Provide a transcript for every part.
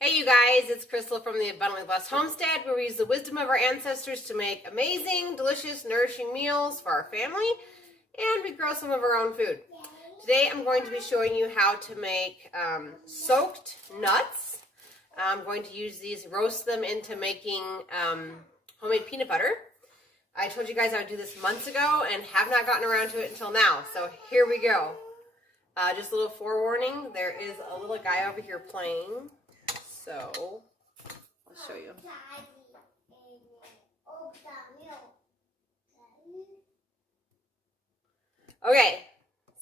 Hey you guys, it's Crystal from the Abundantly Blessed Homestead, where we use the wisdom of our ancestors to make amazing, delicious, nourishing meals for our family, and we grow some of our own food. Today I'm going to be showing you how to make soaked nuts. I'm going to use these, roast them into making homemade peanut butter. I told you guys I would do this months ago and have not gotten around to it until now, so here we go. Just a little forewarning, there is a little guy over here playing. So, I'll show you. Okay,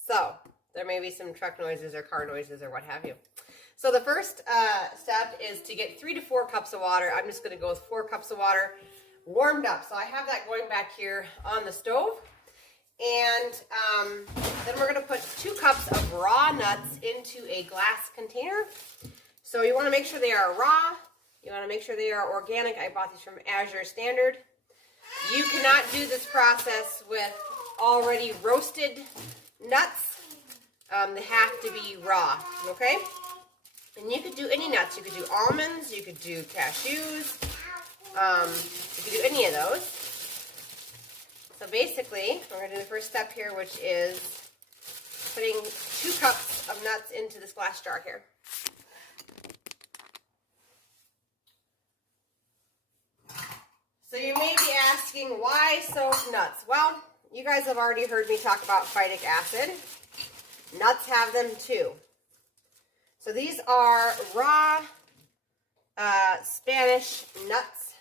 so there may be some truck noises or car noises or what have you. So the first step is to get 3 to 4 cups of water. I'm just going to go with 4 cups of water warmed up. So I have that going back here on the stove. And then we're going to put 2 cups of raw nuts into a glass container. So you want to make sure they are raw. You want to make sure they are organic. I bought these from Azure Standard. You cannot do this process with already roasted nuts. They have to be raw, okay? And you could do any nuts. You could do almonds. You could do cashews. You could do any of those. So basically, we're going to do the first step here, which is putting 2 cups of nuts into this glass jar here. So you may be asking, why soak nuts? Well, you guys have already heard me talk about phytic acid. Nuts have them too. So these are raw Spanish nuts,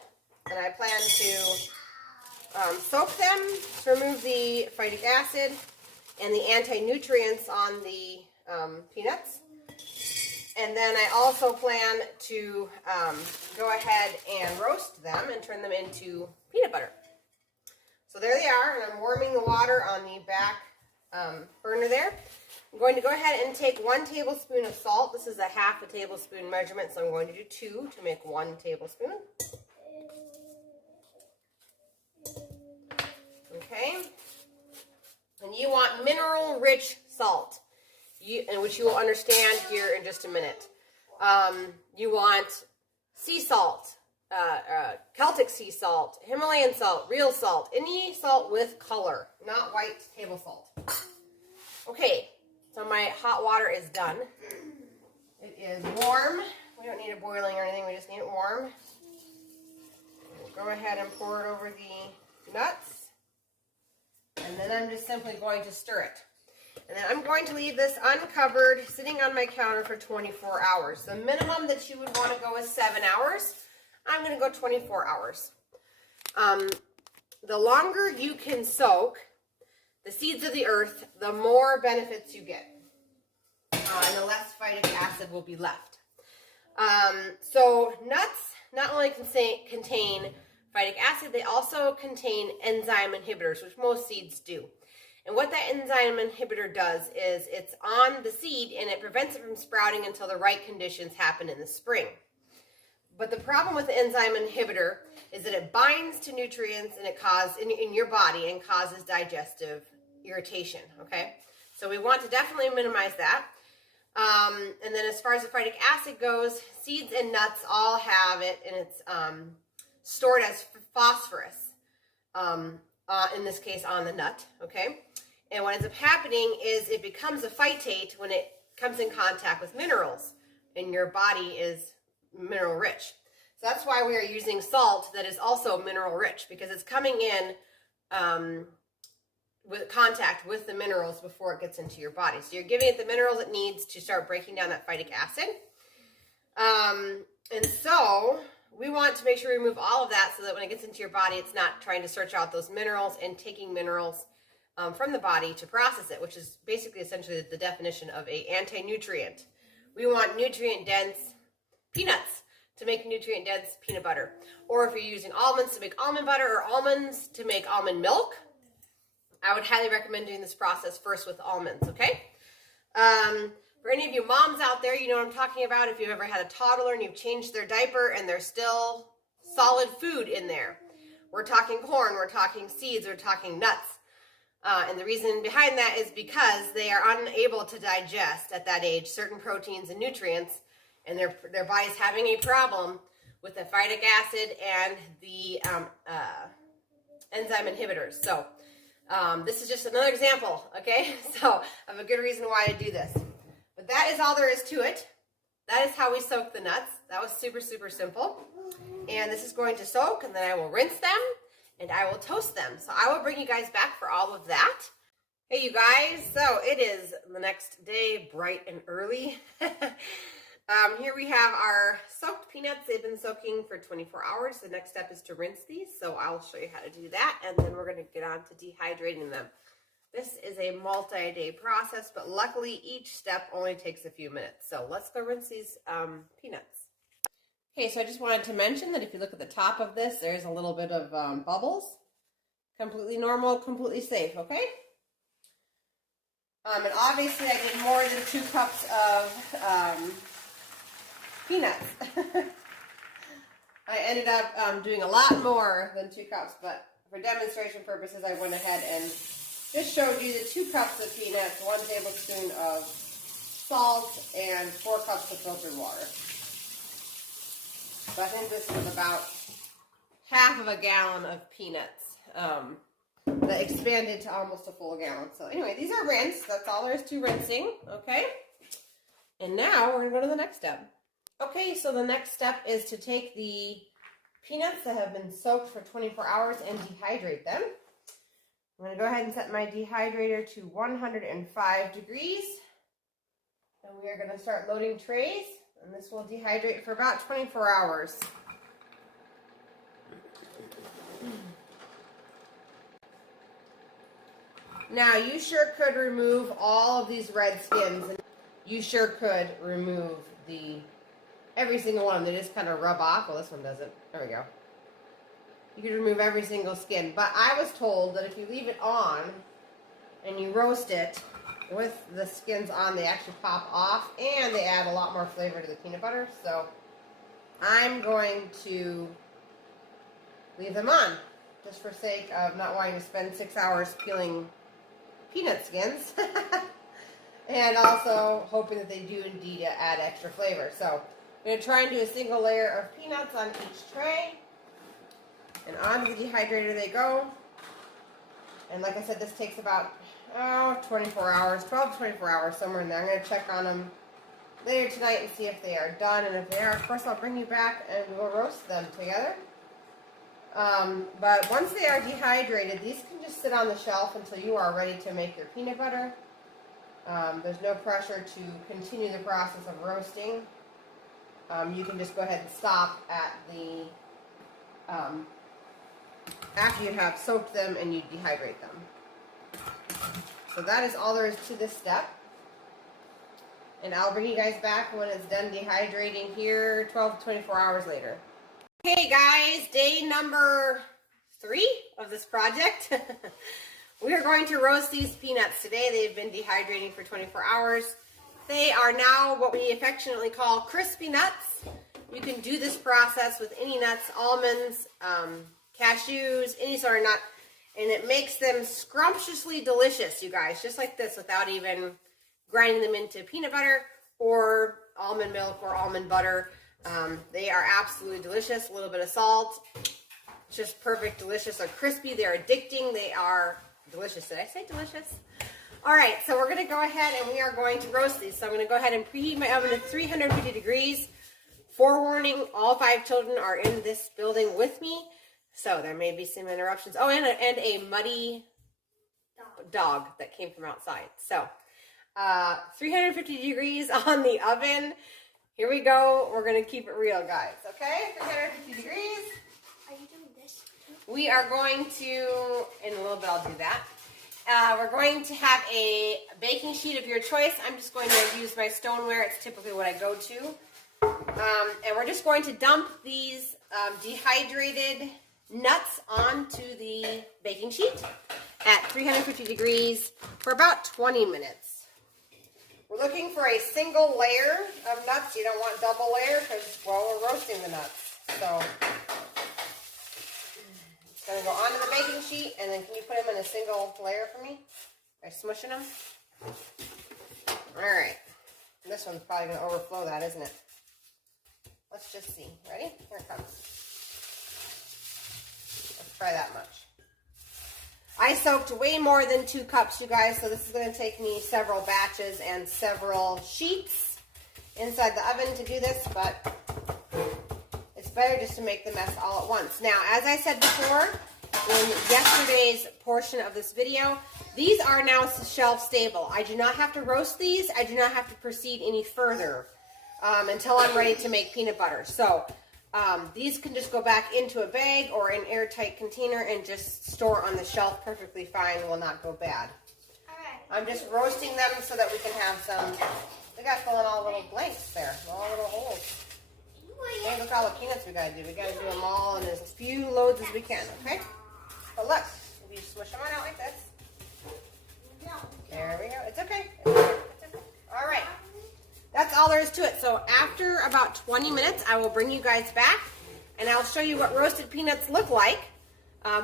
and I plan to soak them to remove the phytic acid and the anti-nutrients on the peanuts. And then I also plan to go ahead and roast them and turn them into peanut butter. So there they are, and I'm warming the water on the back burner there. I'm going to go ahead and take 1 tablespoon of salt. This is a half a tablespoon measurement, so I'm going to do 2 to make 1 tablespoon. Okay. And you want mineral-rich salt. Which you will understand here in just a minute. You want sea salt, Celtic sea salt, Himalayan salt, real salt, any salt with color, not white table salt. Okay, so my hot water is done. It is warm. We don't need it boiling or anything, we just need it warm. We'll go ahead and pour it over the nuts. And then I'm just simply going to stir it. And then I'm going to leave this uncovered, sitting on my counter for 24 hours. The minimum that you would want to go is 7 hours. I'm going to go 24 hours. The longer you can soak the seeds of the earth, the more benefits you get. And the less phytic acid will be left. So nuts not only contain phytic acid, they also contain enzyme inhibitors, which most seeds do. And what that enzyme inhibitor does is it's on the seed and it prevents it from sprouting until the right conditions happen in the spring. But the problem with the enzyme inhibitor is that it binds to nutrients and it causes in your body and causes digestive irritation, okay? So we want to definitely minimize that. And then as far as the phytic acid goes, seeds and nuts all have it, and it's stored as phosphorus. In this case on the nut, okay? And what ends up happening is it becomes a phytate when it comes in contact with minerals, and your body is mineral rich. So that's why we are using salt that is also mineral rich, because it's coming in with contact with the minerals before it gets into your body. So you're giving it the minerals it needs to start breaking down that phytic acid. And so we want to make sure we remove all of that so that when it gets into your body, it's not trying to search out those minerals and taking minerals from the body to process it, which is basically essentially the definition of an anti-nutrient. We want nutrient-dense peanuts to make nutrient-dense peanut butter. Or if you're using almonds to make almond butter or almonds to make almond milk, I would highly recommend doing this process first with almonds, okay? For any of you moms out there, you know what I'm talking about. If you've ever had a toddler and you've changed their diaper and there's still solid food in there. We're talking corn, we're talking seeds, we're talking nuts. And the reason behind that is because they are unable to digest at that age certain proteins and nutrients, and their body's having a problem with the phytic acid and the enzyme inhibitors. So this is just another example, okay? So of a good reason why to do this. But that is all there is to it. That is how we soak the nuts. That was super, super simple. And this is going to soak, and then I will rinse them, and I will toast them. So I will bring you guys back for all of that. Hey, you guys, so it is the next day, bright and early. Here we have our soaked peanuts. They've been soaking for 24 hours. The next step is to rinse these, so I'll show you how to do that, and then we're going to get on to dehydrating them. This is a multi-day process, but luckily each step only takes a few minutes. So let's go rinse these peanuts. Okay, so I just wanted to mention that if you look at the top of this, there's a little bit of bubbles. Completely normal, completely safe, okay? And obviously I did more than 2 cups of peanuts. I ended up doing a lot more than 2 cups, but for demonstration purposes, I went ahead and just showed you the 2 cups of peanuts, 1 tablespoon of salt, and 4 cups of filtered water. So I think this is about half of a gallon of peanuts that expanded to almost a full gallon. So anyway, these are rinsed. That's all there is to rinsing, okay? And now we're going to go to the next step. Okay, so the next step is to take the peanuts that have been soaked for 24 hours and dehydrate them. I'm going to go ahead and set my dehydrator to 105 degrees. And we are going to start loading trays. And this will dehydrate for about 24 hours. Now, you sure could remove all of these red skins. And you sure could remove every single one. They just kind of rub off. Well, this one doesn't. There we go. You could remove every single skin. But I was told that if you leave it on and you roast it with the skins on, they actually pop off and they add a lot more flavor to the peanut butter. So I'm going to leave them on just for sake of not wanting to spend 6 hours peeling peanut skins and also hoping that they do indeed add extra flavor. So I'm going to try and do a single layer of peanuts on each tray, and onto the dehydrator they go. And like I said, this takes about 24 hours, 12 to 24 hours, somewhere in there. I'm going to check on them later tonight and see if they are done. And if they are, of course, I'll bring you back and we'll roast them together. But once they are dehydrated, these can just sit on the shelf until you are ready to make your peanut butter. There's no pressure to continue the process of roasting. You can just go ahead and stop at the after you have soaked them and you dehydrate them. So that is all there is to this step. And I'll bring you guys back when it's done dehydrating here 12 to 24 hours later. Okay guys, day number 3 of this project. We are going to roast these peanuts today. They've been dehydrating for 24 hours. They are now what we affectionately call crispy nuts. You can do this process with any nuts, almonds, cashews, any sort of nut, and it makes them scrumptiously delicious, you guys, just like this, without even grinding them into peanut butter or almond milk or almond butter. They are absolutely delicious. A little bit of salt, just perfect, delicious. They're crispy, they're addicting, they are delicious. Did I say delicious? All right, so we're going to go ahead and we are going to roast these. So I'm going to go ahead and preheat my oven to 350 degrees. Forewarning, all 5 children are in this building with me, so there may be some interruptions. Oh, and a muddy dog that came from outside. So 350 degrees on the oven. Here we go. We're going to keep it real, guys. Okay? 350 degrees. Are you doing this? We are going to, in a little bit I'll do that. We're going to have a baking sheet of your choice. I'm just going to use my stoneware. It's typically what I go to. And we're just going to dump these dehydrated nuts onto the baking sheet at 350 degrees for about 20 minutes. We're looking for a single layer of nuts. You don't want double layer because, well, we're roasting the nuts. So it's going to go onto the baking sheet, and then can you put them in a single layer for me by smushing them? All right. This one's probably going to overflow that, isn't it? Let's just see. Ready? Here it comes. Let's try that much. I soaked way more than 2 cups, you guys, so this is going to take me several batches and several sheets inside the oven to do this, but it's better just to make the mess all at once. Now, as I said before, in yesterday's portion of this video, these are now shelf stable. I do not have to roast these. I do not have to proceed any further until I'm ready to make peanut butter. So these can just go back into a bag or an airtight container and just store on the shelf perfectly fine. Will not go bad. I'm just roasting them so that we can have some. We got filling all little blanks there, all little holes. Hey, look all the peanuts we gotta do. We gotta do them all in as few loads as we can, okay? But look, if you smush them on out like this. There we go. It's okay. It's okay. It's okay. All right. That's all there is to it. So after about 20 minutes, I will bring you guys back, and I'll show you what roasted peanuts look like.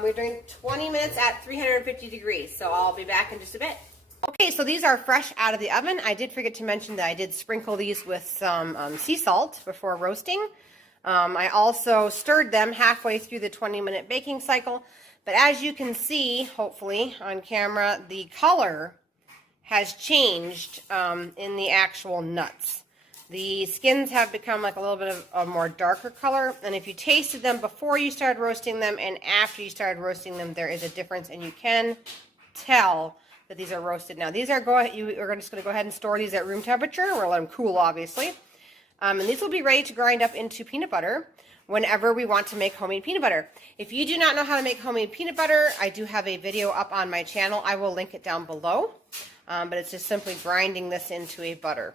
We're doing 20 minutes at 350 degrees, so I'll be back in just a bit. Okay, so these are fresh out of the oven. I did forget to mention that I did sprinkle these with some sea salt before roasting. I also stirred them halfway through the 20-minute baking cycle. But as you can see, hopefully, on camera, the color has changed in the actual nuts. The skins have become like a little bit of a more darker color. And if you tasted them before you started roasting them and after you started roasting them, there is a difference. And you can tell that these are roasted now. These are we're just going to go ahead and store these at room temperature. We're going to let them cool, obviously. And these will be ready to grind up into peanut butter whenever we want to make homemade peanut butter. If you do not know how to make homemade peanut butter, I do have a video up on my channel. I will link it down below. But it's just simply grinding this into a butter.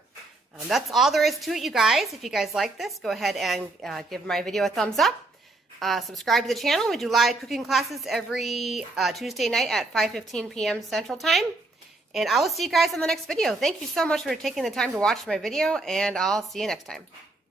That's all there is to it, you guys. If you guys like this, go ahead and give my video a thumbs up. Subscribe to the channel. We do live cooking classes every Tuesday night at 5:15 p.m. Central Time. And I will see you guys on the next video. Thank you so much for taking the time to watch my video, and I'll see you next time.